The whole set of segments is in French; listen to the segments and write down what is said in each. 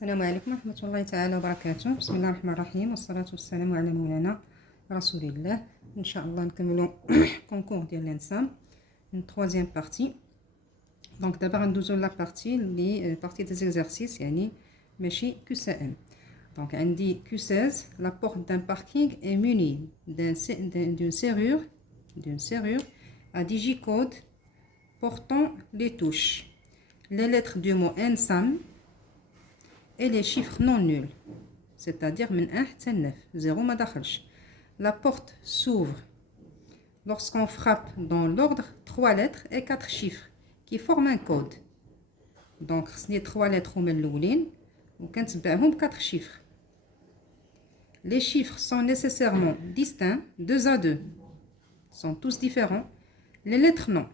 السلام عليكم ورحمة الله تعالى وبركاته. بسم الله الرحمن الرحيم والصلاة والسلام على مولانا رسول الله. إن شاء الله نكملوا concours ديال l'ENSAM une troisième partie. Donc d'abord ندوزو la partie اللي partie des exercices يعني ماشي QCM. Donc عندي Q16, la porte d'un parking est munie d'une serrure à digicode portant les touches, les lettres du mot ENSAM et les chiffres non nuls, c'est-à-dire من 1 حتى 9, 0 ما دخلش. La porte s'ouvre lorsqu'on frappe dans l'ordre 3 lettres et 4 chiffres qui forment un code. Donc خصني 3 lettres هما الاولين وكنتبعهم 4 chiffres. Les chiffres sont nécessairement distincts 2 à 2, sont tous différents. Les lettres non.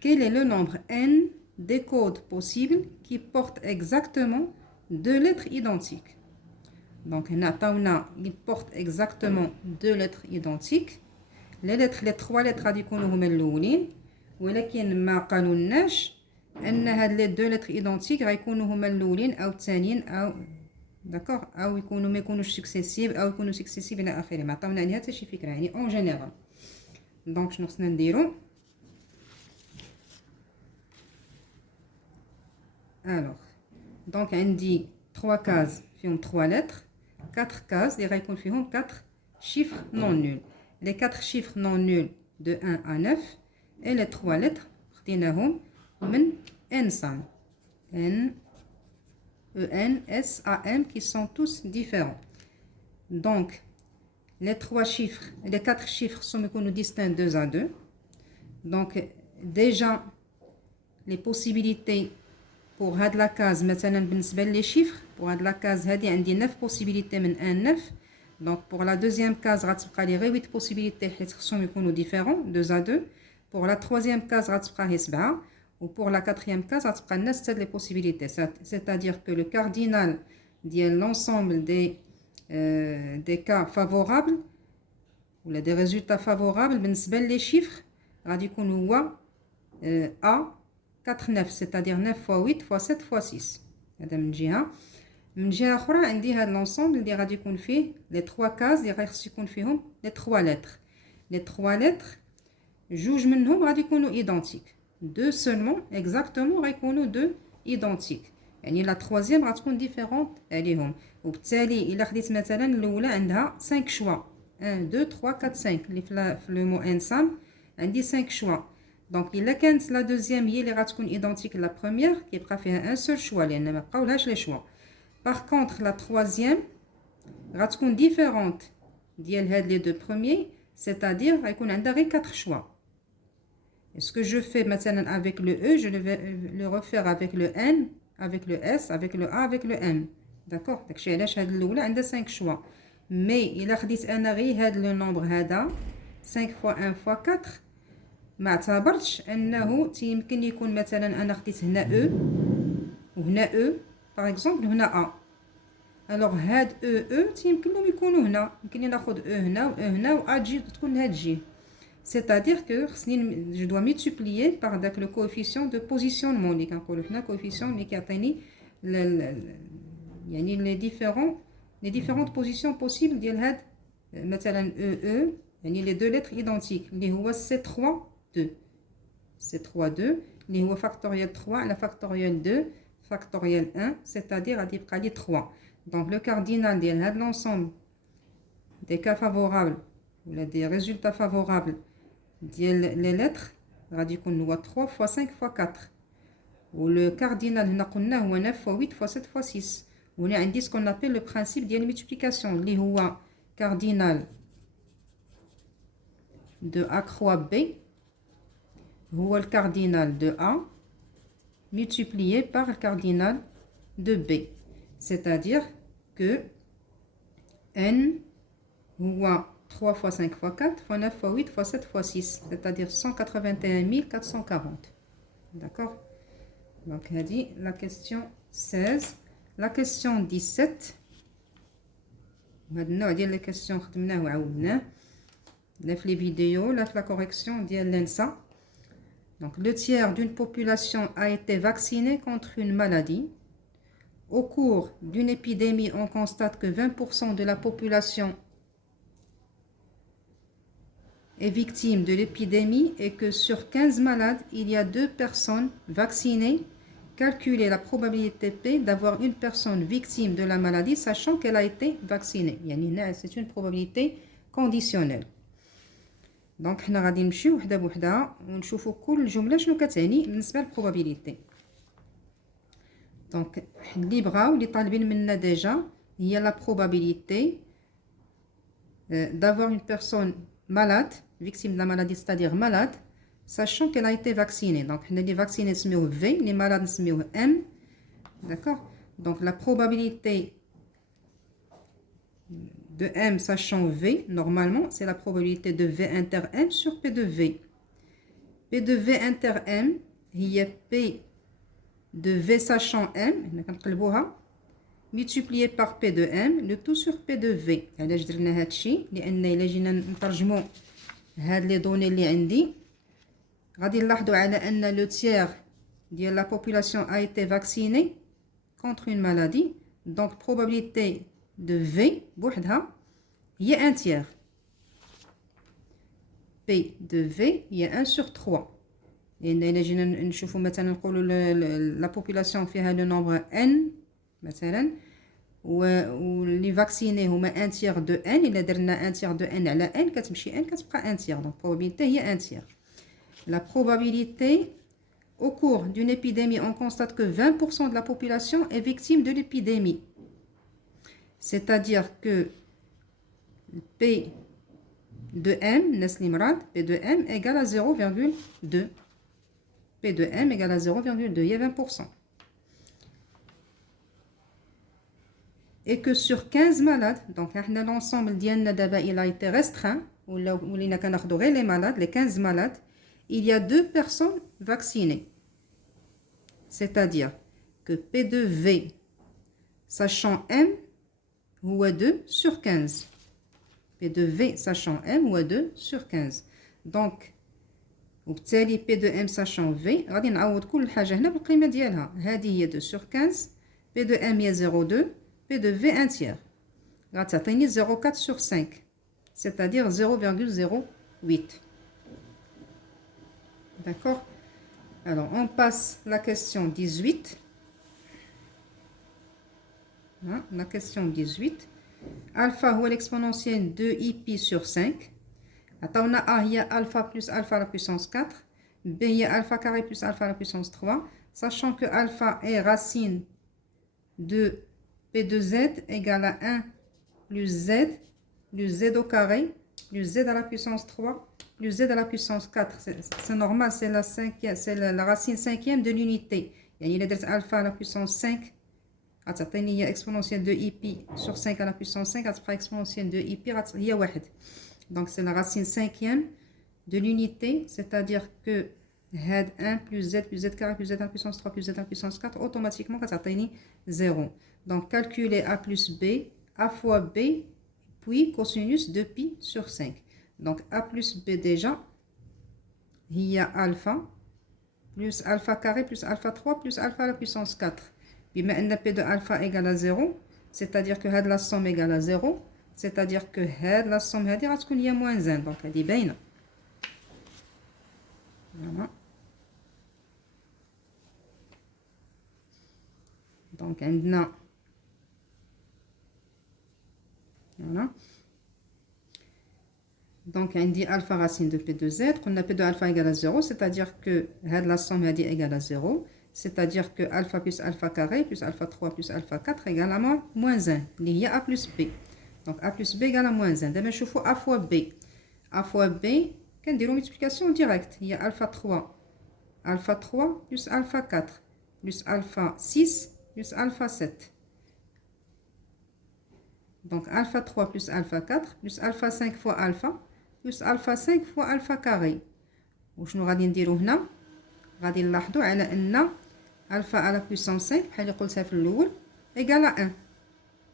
Quel est le nombre n des codes possibles qui portent exactement 2 lettres identiques? Donc, il porte exactement 2 lettres identiques. Les 3 lettres غادي يكونوا هما الاولين ولكن ما قالولناش ان هاد لي 2 lettres identiques غيكونوا هما الاولين او الثانيين او داكوغ او يكونوا ما يكونوش سكسيسيف او يكونوا سكسيسيف الى اخره. ما عطاونا عليها حتى شي فكره يعني اون جينيرال. دونك شنو خصنا نديرو؟ Alors, donc عندي 3 cases فيهم 3 lettres, 4 cases اللي غيكون فيهم 4 chiffres non nuls. Les 4 chiffres non nuls de 1 à 9 et les 3 lettres خديناهم من ENSAM. ENSAM qui sont tous différents. Donc, les 4 chiffres sont distincts 2 à 2. Donc, déjà, les possibilités pour هاد la case مثلا بالنسبة les chiffres pour هاد la case هادي عندي 9 possibilités من 1 9. Donc pour la deuxième case غتبقى لي غير 8 possibilités حيت خصهم يكونوا différents 2 à 2. Pour la troisième case غتبقى هي 7 و pour la quatrième case غتبقى لنا 6 les possibilités. C'est-à-dire que le cardinal ديال l'ensemble des cas favorables ou des résultats favorables بالنسبة les chiffres غادي يكون هو A 4 9, c'est-à-dire 9 fois 8 fois 7 fois 6. هذا من جهة أخرى عندي هذا l'ensemble اللي غادي يكون فيه les 3 cases اللي غيخص يكون فيهم les 3 lettres. Les 3 lettres جوج منهم غادي يكونوا identiques. 2 seulement exactement غيكونوا 2 identiques. يعني la troisième غتكون différente عليهم. وبالتالي إلا خديت مثلا الأولى عندها 5 choix 1 2 3 4 5 اللي في le mot ENSAM عندي 5 choix. Donc, il a qu'un la deuxième, il est identique à la première, qui est fait un seul choix, il n'y a pas les choix. Par contre, la troisième, est différente des 2 premiers, c'est-à-dire qu'il y a 4 choix. Et ce que je fais maintenant avec le E, je vais le refaire avec le N, avec le S, avec le A, avec le M. D'accord? Donc, je vais 5 choix. Mais il a dit le nombre 5 fois 1 fois 4. ما اعتبرتش انه يمكن يكون مثلا انا خديت هنا او وهنا او باغ اكزومبل هنا ا. الوغ هاد او يمكن لهم يكونوا هنا، يمكن ناخذ او هنا و هنا و ا تجي تكون هاد جي. c'est-à-dire que خصني je dois multiplier par داك لو coefficient de positionnement اللي كنقولوا حنا coefficient اللي كيعطيني يعني les différentes positions possibles ديال هاد مثلا او يعني les 2 lettres identiques اللي هو C3 2 C3 2 اللي هو factoriel 3 على factoriel 2 factoriel 1 c'est-à-dire غادي يبقى لي 3. Donc le cardinal ديال هاد l'ensemble des cas favorables ولا des résultats favorables ديال les lettres غادي يكون هو 3 fois 5 fois 4 و le cardinal هنا قلنا هو 9 fois 8 fois 7 fois 6. وهنا عندي ce qu'on appelle le principe ديال multiplication اللي هو cardinal de A croix B هو le cardinal de A multiplié par le cardinal de B. C'est-à-dire que N هو 3 fois 5 fois 4 fois 9 fois 8 fois 7 fois 6. C'est-à-dire 181 440. D'accord? Donc, on a dit la question 16. La question 17. هاد النوع ديال les questions خدمناه وعاودناه لا في les vidéos لا في la correction ديال l'ENSA. Donc, le tiers d'une population a été vacciné contre une maladie au cours d'une épidémie, on constate que 20% de la population est victime de l'épidémie et que sur 15 malades, il y a 2 personnes vaccinées, calculez la probabilité P d'avoir une personne victime de la maladie, sachant qu'elle a été vaccinée. C'est une probabilité conditionnelle. Donc, حنا غادي نمشيو وحده بوحده ونشوفوا كل جمله شنو كتعني بالنسبه للبروبابيليتي. دونك اللي بغاو اللي طالبين منا ديجا هي لا probabilité d'avoir une personne malade, victime de la maladie, c'est-à-dire malade, sachant qu'elle a été vaccinée. Donc, les vaccinés نسميوه V, les malades نسميوه M. D'accord? Donc, la probabilité de M sachant V, normalement, c'est la probabilité de V inter M sur P de V. P de V inter M, il y a P de V sachant M, multiplié par P de M, le tout sur P de V. علاش درنا هادشي لان الا جينا نترجموا هاد لي دوني اللي عندي غادي نلاحظوا على ان لو تيير ديال لا population a été vaccinée contre une maladie. Donc probabilité de V بوحدها هي 1 tiers. P de V هي 1 sur 3. لان الا جينا نشوفوا مثلا نقولوا لا population فيها لو نومبر n مثلا واللي فاكسيني هما 1 tiers de n. الا درنا 1 tiers de n على n كتمشي n كتبقى 1 tiers. Donc probabilité هي 1 tiers. La probabilité au cours d'une épidémie, on constate que 20% de la population est victime de l'épidémie. C'est-à-dire que P de M, P de M égale à 0,2. P de M égale à 0,2, il y a 20%. Et que sur 15 malades, donc l'ensemble il a été restreint, ou les malades, les 15 malades, il y a 2 personnes vaccinées. C'est-à-dire que P de V, sachant M, ou 2 sur 15. P de V, sachant M, ou 2 sur 15. Donc, وبالتالي P de M sachant V, غادي نعوض كل حاجة هنا بالقيمة ديالها. هذه هي 2 sur 15. P de M هي 0,2. P de V 1 tiers. غتعطيني 0,4 sur 5. C'est-à-dire 0,08. D'accord? Alors, on passe la question 18. Hein, la question 18. Alpha هو l'exponentielle de pi sur 5. عطاونا A هي alpha plus alpha à la puissance 4. B هي alpha carré plus alpha à la puissance 3. Sachant que alpha est racine de P de Z égale à 1 plus Z au carré, plus Z à la puissance 3, plus Z à la puissance 4. C'est normal, c'est la racine cinquième de l'unité. Il y a alpha à la puissance 5. Il y a exponentielle de pi sur 5 à la puissance 5. Il y a exponentielle de pi, il y a 1. Donc c'est la racine cinquième de l'unité, c'est-à-dire que 1 plus Z carré plus Z à la puissance 3 plus Z à la puissance 4, automatiquement, ça a 0. Donc calculer A plus B, A fois B, puis cosinus de pi sur 5. Donc A plus B déjà, il y a alpha, plus alpha carré plus alpha 3 plus alpha à la puissance 4. Puis maintenant P de alpha égale à 0, c'est-à-dire que la somme égale à 0, c'est-à-dire que la somme il y a moins 1. Donc elle est bien. Voilà. Donc on a voilà. Donc on dit alpha racine de P de Z, on a P de alpha égale à 0, c'est-à-dire que la somme est égale à 0, c'est-à-dire que alpha plus alpha carré plus alpha 3 plus alpha 4 égale à moins 1. Il y a A plus B. Donc A plus B égale à moins 1. D'abord je fais A fois B. A fois B, quand on dit multiplication directe, il y a alpha 3 plus alpha 4 plus alpha 6 plus alpha 7. Donc alpha 3 plus alpha 4 plus alpha 5 fois alpha plus alpha 5 fois alpha carré. وشنو غادي نديرو هنا؟ غادي نلاحظوا على ان alpha à la puissance 5 بحال اللي قلتها في الاول égale à 1.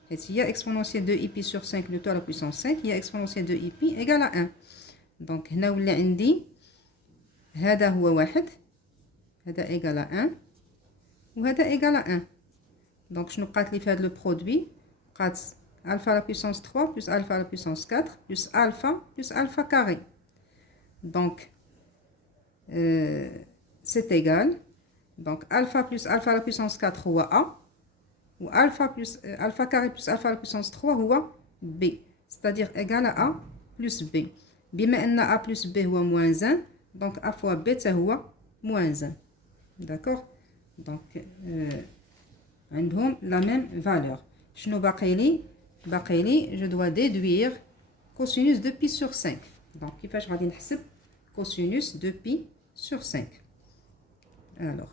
حيت هي exponentielle de pi sur 5 le tout à la puissance 5 هي exponentielle de pi égale à 1. Donc هنا ولا عندي هذا هو 1 هذا égale à 1 وهذا égale à 1. Donc, je nous le produit. Alpha à la puissance 3 plus alpha à la puissance 4 plus alpha carré. Donc, c'est égal. Donc, alpha plus alpha à la puissance 4 ou A. Ou alpha plus alpha carré plus alpha à la puissance 3 ou B. C'est-à-dire égal à A plus B. Bima anna A plus B ou moins 1. Donc, A fois B, c'est moins 1. D'accord? Donc, عندهم la même valeur. شنو باقي لي je dois déduire cosinus de pi sur 5. Donc كيفاش غادي نحسب cosinus de pi sur 5. Alors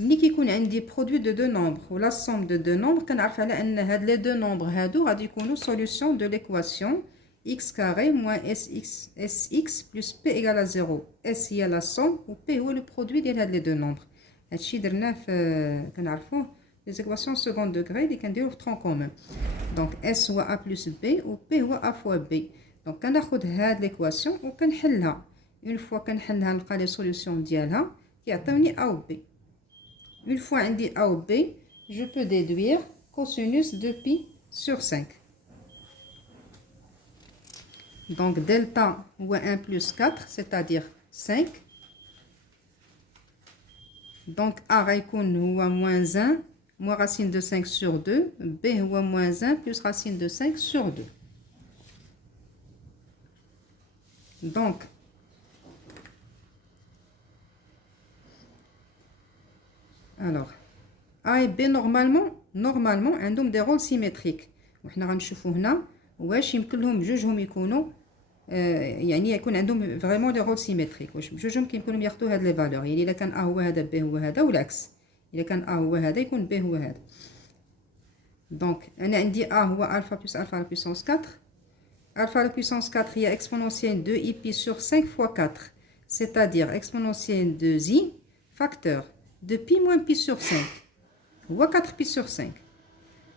ملي كيكون عندي produit de deux nombres ou la somme de deux nombres كنعرف على ان هاد les deux nombres هادو غادي يكونوا solution de l'équation x carré moins sx plus p égale à 0. S هي la somme و p هو le produit ديال هاد les deux nombres. هادشي درناه في كنعرفوه les équations second degré اللي كنديرو في tronc commun. Donc S هو A plus B و P هو A fois B. Donc كناخد هاد l'équation و كنحلها. Une fois كنحلها نلقى لي solutions ديالها كيعطيوني A و B. Une fois عندي A ou B, je peux déduire cosinus de pi sur 5. Donc delta ou 1 plus 4, c'est-à-dire 5. Donc A ou moins 1, moins racine de 5 sur 2. B ou moins 1 plus racine de 5 sur 2. Donc, alors, A et B normalement عندهم des rôles symétriques. وحنا غنشوفوا هنا واش يمكن لهم بجوجهم يكونوا يعني يكون عندهم فريمون des rôles symétriques. واش بجوجهم كيمكن لهم ياخذوا هاد لي فالور. يعني الا كان A هو هذا B هو هذا والعكس. الا كان A هو هذا يكون B هو هذا. دونك انا عندي A هو alpha plus alpha à la puissance 4. Alpha à la puissance 4 هي exponentielle de i pi sur 5 fois 4. C'est-à-dire exponentielle de i facteur de pi moins pi sur 5. Ou 4 pi sur 5.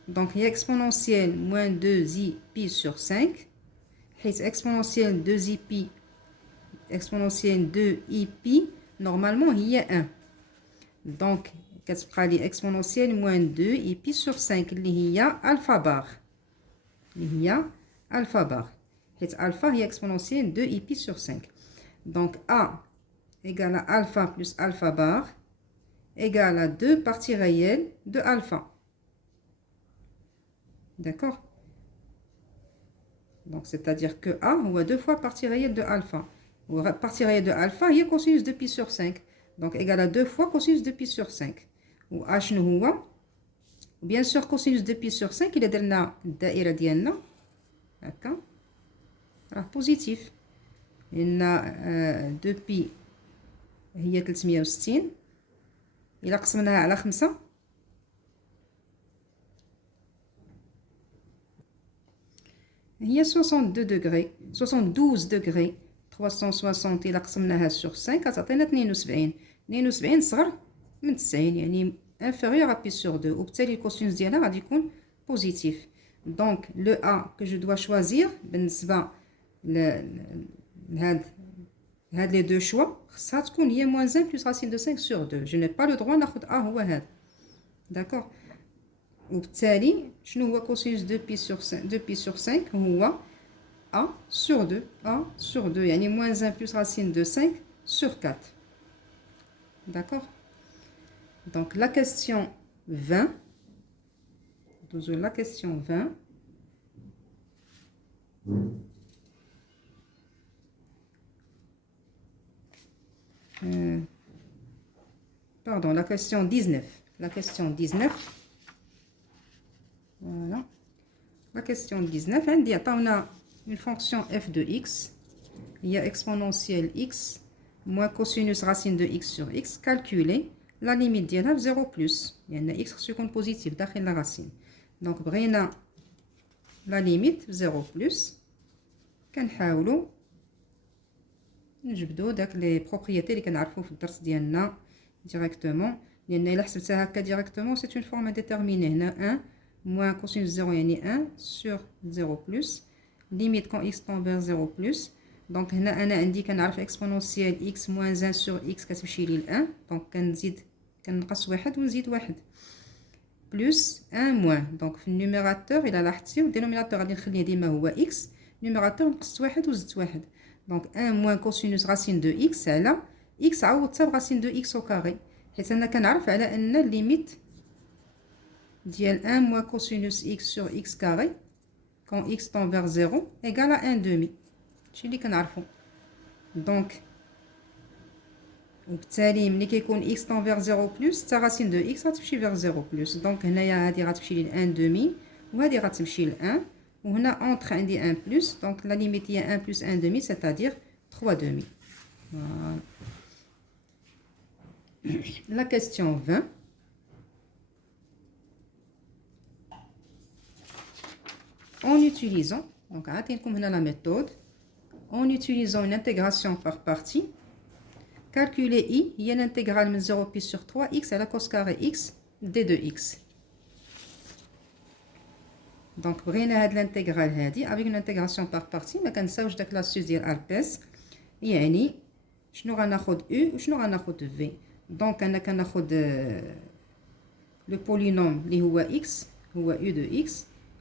Donc, il y a exponentielle moins 2i pi sur 5. Et exponentielle 2i pi, exponentielle 2i pi, normalement, il y a 1. Donc, qu'est-ce que c'est exponentielle moins 2i pi sur 5. Il y a alpha bar. Il y a alpha bar. Et alpha, il y a exponentielle 2i pi sur 5. Donc, a égale à alpha plus alpha bar égale à 2 parties réelles de alpha. D'accord? Donc, c'est-à-dire que A ou 2 fois partie réelle de alpha. Ou partie réelle de alpha, il y a cosinus de pi sur 5. Donc, égale à 2 fois cosinus de pi sur 5. Ou H nous bien sûr, cosinus de pi sur 5, il est dans la diana. D'accord? Positif. Il y a 2 pi, il y a 360. إلا قسمناها على 5 هي 62 degrés 72 degrés 360 إلا قسمناها sur 5 غتعطينا 72 صغر من 90 يعني inférieur à pi sur 2 وبالتالي الكوسينوس ديالها غادي يكون بوزيتيف. دونك لو A que je dois choisir بالنسبة لهاد les deux choix خصها تكون هي moins 1 plus racine de 5 sur 2. Je n'ai pas le droit ناخذ A هو هذا. D'accord. وبالتالي شنو هو cosinus de pi sur 5 هو A sur 2. A sur 2 يعني moins 1 plus racine de 5 sur 4. D'accord. Donc la question 20. La question 20. Pardon, la question 19. La question 19. Voilà. La question 19, on a une fonction f de x. Il y a exponentielle x moins cosinus racine de x sur x. Calculer la limite de 0 plus. Il y a x qui est positif dans la racine. Donc, la limite 0 plus. كنحاولوا نجبدوا داك لي بروبريتي اللي كنعرفوا في الدرس ديالنا ديريكتومون لان الا حسبتها هكا ديريكتومون سي اون فورم ديتيرميني. هنا 1 موان كوسينوس 0 يعني 1 سور 0 بلس ليميت كون اكس طون فير 0 بلس. دونك هنا انا عندي كنعرف اكسبونونسيال اكس موان 1 سور اكس كتمشي لي ل 1. دونك كنزيد كنقص واحد ونزيد واحد. plus 1 moins. Donc في النيميراتور الى لاحظتي والدينوميناتور غادي نخليه ديما هو x. نيميراتور نقصت واحد وزدت واحد. دونك 1 موان كوسينوس راسين دو x على x عوضتها براسين دو x او كاري. حيت انا كنعرف على ان الليميت ديال 1 موان كوسينوس x sur x كاري quand x tend vers 0 égale à 1 demi. هادشي اللي كنعرفو. دونك وبالتالي ملي كيكون x tend vers 0 بلس حتى راسين دو x غتمشي vers 0 بلس. دونك هنايا هادي غتمشي ل 1 demi وهادي غتمشي ل 1 وهنا entre عندي 1 بلس. دونك لا ليميت هي 1 بلس 1 demi c'est-à-dire 3 demi. Voilà. La question 20. En utilisant, donc la méthode, en utilisant une intégration par partie, calculer i, il y a l'intégrale de 0 pi sur 3x à la cos carré x d de x. Donc, بغينا هاد l'intégrale هادي avec une intégration par partie. ما كنساوش داك l'astuce ديال Arpes. يعني شنو غناخد u وشنو غناخد v. دونك انا كناخد لو بولينوم اللي هو x هو u de x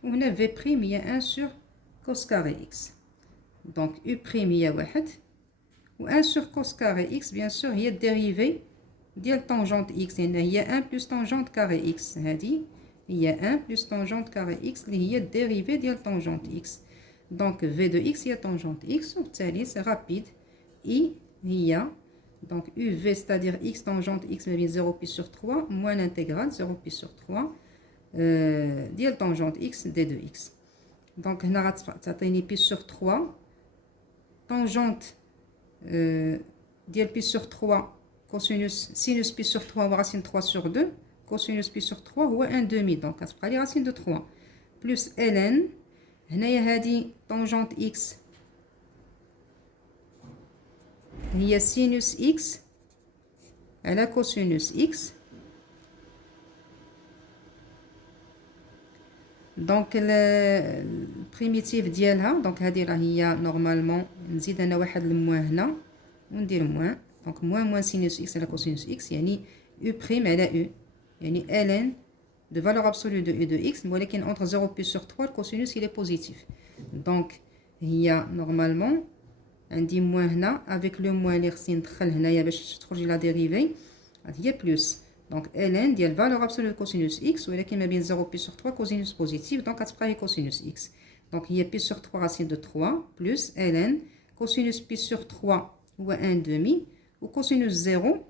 وهنا v prime هي 1 sur cos carré x. donc u prime هي 1 و 1 sur cos carré x bien sûr هي الديريفي ديال طونجونت x لان هي 1 plus طونجونت carré x. هذه هي 1 plus طونجونت carré x اللي هي الديريفي ديال طونجونت x. donc v de x هي طونجونت x وبالتالي سي رابيد. i هي donc uv c'est-à-dire x tangente x ما بين 0 pi sur 3 moins l'intégrale 0 pi sur 3 ديال tangente x d de x. donc هنا غتعطيني pi sur 3 tangente ديال pi sur 3 cosinus sinus pi sur 3 هو racine 3 sur 2 cosinus pi sur 3 هو 1 demi donc غتبقى لي racine de 3 plus ln. هنايا هادي tangente x هي sinus x على cosinus x. دونك البريميتيف ديالها دونك هذه راه هي نورمالمون نزيد انا واحد الموان هنا وندير موان. دونك موان سينوس اكس على كوسينوس اكس يعني او بريم على او يعني ln de valeur absolue de u de x ولكن entre 0 plus sur 3 الكوسينوس il est positif. دونك هي نورمالمون عندي موان هنا افيك لو موان اللي خصني ندخل هنايا باش تخرج لا ديريفي هي بلس. دونك ln ديال فالور ابسولو كوسينوس اكس ولكن ما بين 0 بي سور 3 كوسينوس بوزيتيف دونك غتبقى هي كوسينوس اكس. دونك هي بي سور 3 راسين دو 3 بلس ln كوسينوس بي سور 3 هو 1 دومي وكوسينوس 0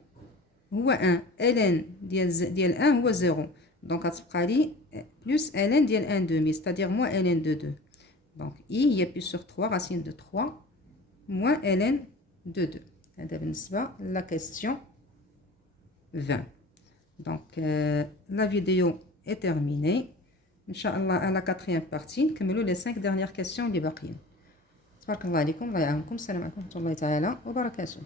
هو 1 ln ديال 1 هو 0 دونك غتبقى لي بلس ln ديال 1 دومي c'est-à-dire moins ln de 2. دونك i هي بي سور 3 راسين دو 3 moins ln de 2. هذا بالنسبة لا كيستيون 20. Donc la vidéo est terminée. Inch'Allah à la 4e partie نكملوا les 5 dernières questions اللي باقيين. تبارك الله عليكم الله يعاونكم. السلام عليكم ورحمة الله تعالى وبركاته.